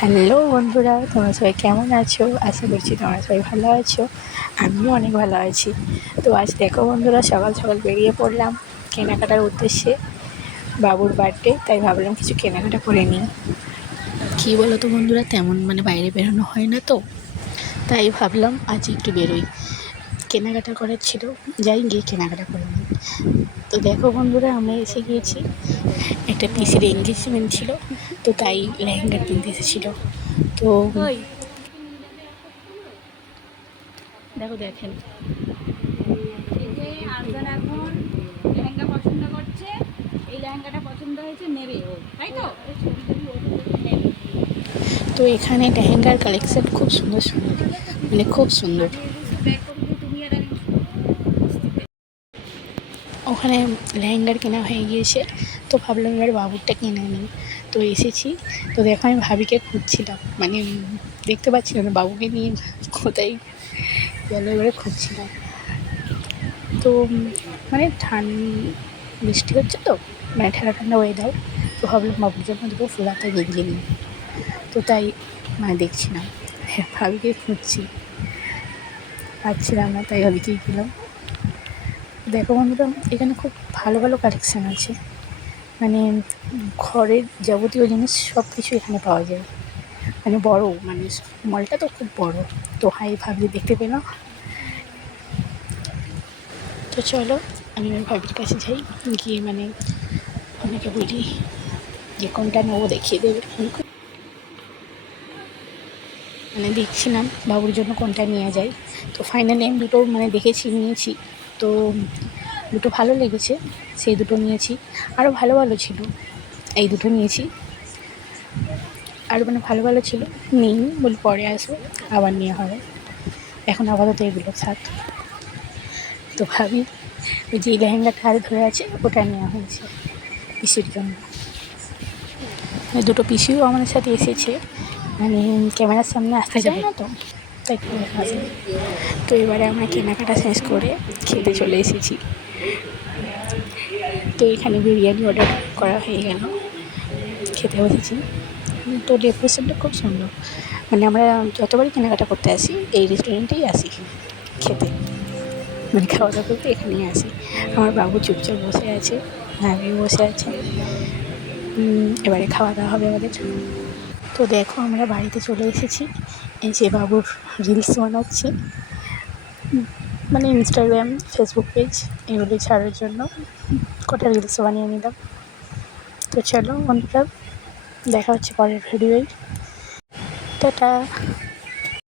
Hello বন্ধুরা, তোমরা সবাই কেমন আছো? আশা করছি তোমরা সবাই ভালো আছো। আমিও অনেক ভালো আছি। তো আজ দেখো বন্ধুরা, সকাল সকাল বেরিয়ে পড়লাম কেনাকাটার উদ্দেশ্যে। বাবুর বার্থডে, তাই ভাবলাম কিছু কেনাকাটা করে নিই। কী বলো তো বন্ধুরা, তেমন বাইরে বেরোনো হয় না, তো তাই ভাবলাম আজ একটু বেরোই। কেনাকাটা করার ছিল, যাই গিয়ে কেনাকাটা করে নিই। তো দেখো বন্ধুরা, আমরা এসে গিয়েছি। একটা পিসির এঙ্গেজমেন্ট ছিল, তো তাই লেহেঙ্গা কিনতে এসেছিলো। তো দেখেন এই যে আরজান এখন লেহেঙ্গা পছন্দ করছে। এই লেহেঙ্গাটা পছন্দ হয়েছে, নেবে তাই তো? তো এখানে লেহেঙ্গার কালেকশন খুব সুন্দর সুন্দর, খুব সুন্দর। ওখানে লেহেঙ্গার কেনা হয়ে গিয়েছে, তো ভাবলাম এবার বাবুরটা কিনে নিই। তো এসেছি, তো দেখো আমি ভাবিকে খুঁজছিলাম, দেখতে পাচ্ছিলাম না বাবুকে নিয়ে কোথায় গেল, এবারে খুঁজছিলাম। তো বৃষ্টি হচ্ছে, তো ঠান্ডা ঠান্ডা ওয়েদার, তো ভাবলাম বাবুর জন্য দুটো ফুলাতা গেঞ্জি নিই। তো তাই দেখছিলাম, ভাবিকে খুঁজছি, পাচ্ছিলাম না, তাই ভাবিকেই গেলাম। দেখো বন্ধুরা, এখানে খুব ভালো ভালো কালেকশান আছে। ঘরের যাবতীয় জিনিস সব কিছু এখানে পাওয়া যায়। বড়, মলটা তো খুব বড়। তো ভাবি দেখতে পেলাম। তো চলো, আমি আমার ভাবির কাছে যাই, গিয়ে ওনাকে বলি যে কোনটা নেবো, দেখিয়ে দেবে। দেখছিলাম বাবুর জন্য কোনটা নিয়ে যাই। তো ফাইনালি আমি দুটো দেখেছি, নিয়েছি। তো দুটো ভালো লেগেছে, সেই দুটো নিয়েছি। আরও ভালো ভালো ছিল, এই দুটো নিয়েছি। আরও ভালো ভালো ছিল, নেই বলি পরে আসবো, আবার নেওয়া হবে। এখন আপাতত এগুলো থাক। তো ভাবি ওই যে লেহেঙ্গাটা হাতে ধরে আছে, ওটা নেওয়া হয়েছে পিসির জন্য। দুটো পিসিও আমাদের সাথে এসেছে, ক্যামেরার সামনে আসতে চায় না, তো তাই করে আসে। তো এবারে আমরা কেনাকাটা শেষ করে খেতে চলে এসেছি। তো এখানে বিরিয়ানি অর্ডার করা হয়ে গেল, খেতে বসেছি। তো ডেকোরেশনটা খুব সুন্দর। আমরা যতবারই কেনাকাটা করতে আসি, এই রেস্টুরেন্টেই আসি খেতে, খাওয়া দাওয়া করতে এখানেই আসি। আমার বাবু চুপচাপ বসে আছে, আমিও বসে আছি। এবারে খাওয়া দাওয়া হবে আমাদের। তো দেখো, আমরা বাড়িতে চলে এসেছি। এই যে বাবুর রিলস বানাচ্ছি, ইনস্টাগ্রাম, ফেসবুক পেজ এগুলি ছাড়ার জন্য কটা রিলস বানিয়ে নিলাম। তো চলো বন্ধুরা, দেখা হচ্ছে পরের ভিডিওয়। টাটা।